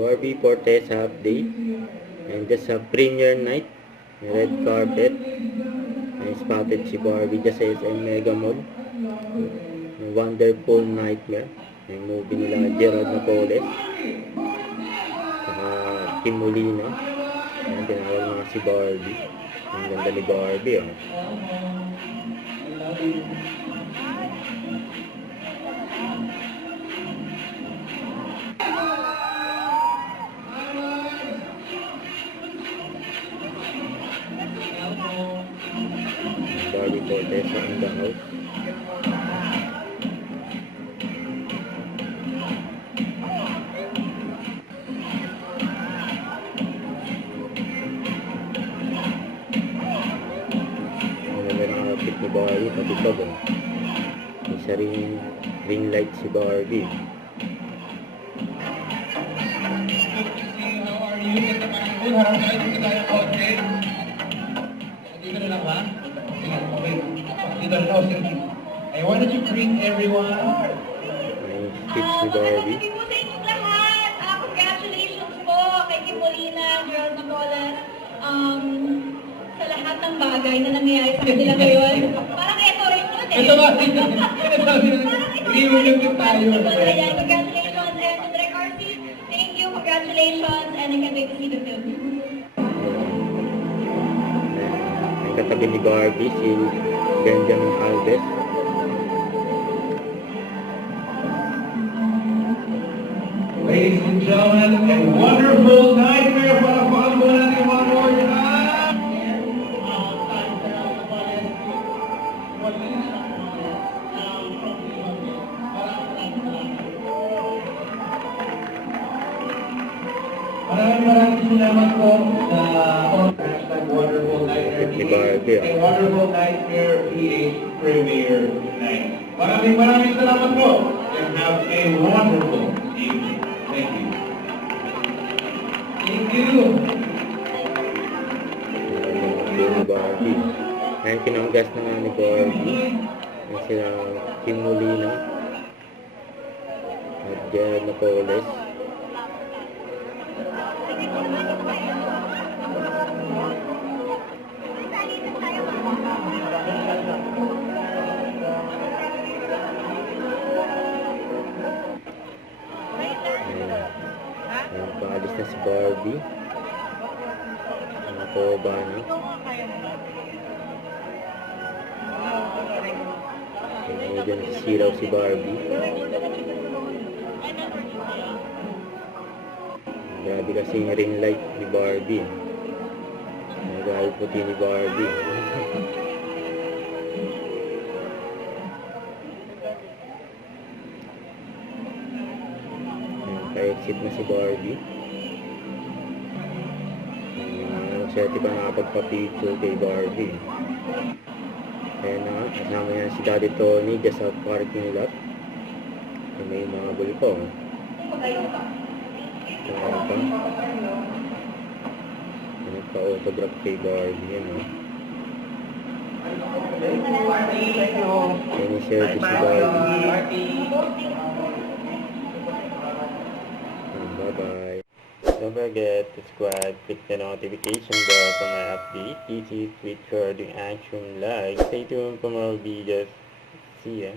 Barbie Forteza update. And just a premiere night. Red carpet. I spotted si Barbie just sa SM Mega Mall. Wonderful Nightmare. Yung movie nila Gerald Napoles. Saka Kim Molina. Ayan, tinawag mga si Barbie. Ang ganda ni Barbie, oh. Barbie Forteza in the house. Outfit ni Barbie, pati ito ba? Isa ring light si Barbie. I wanted to greet everyone. May speech ni Barbie. Happy po sa inyong lahat. Congratulations po kay Kim Molina, Gerald Napoles. Sa lahat ng bagay na nangyayari sa kanila ngayon. Parang ito rin yun eh. Ito ba? Reunion din tayo. Ayan, congratulations. And to Direk RC, thank you. Congratulations. And I can't wait to see the film. Ang katabi ni Barbie, si Benjamin Alves. Ladies and gentlemen, a wonderful nightmare para paano natin one more time. Maraming salamat po sa hashtag Wonderful Nightmare PH. A Wonderful Nightmare PH Premiere Night. Maraming salamat po and have a wonderful evening. Thank you. Thank you. Ni Barbie. Ayan, kinanggas na nga ni Barbie. Ayan sila Kim Molina at Gerald Napoles. Ayan, paalis na si Barbie. Mga koba na. Ayan, dyan sisilaw si Barbie. Grabe kasi yung ring light ni Barbie. Nagalit puti ni Barbie. Ka-exit na si Barbie. Swerte pa nakapagpa-picture kay Barbie. Ayan na, kasama yan si Daddy Tony dyan sa parking lot. May mga buli po. Nagpa-autograph kay Barbie. Yan, oh. Ayan yung service si Barbie. Bye-bye. Don't forget to subscribe, click the notification bell for my update. This is with Recording Action Live. Stay tuned for more videos. See ya.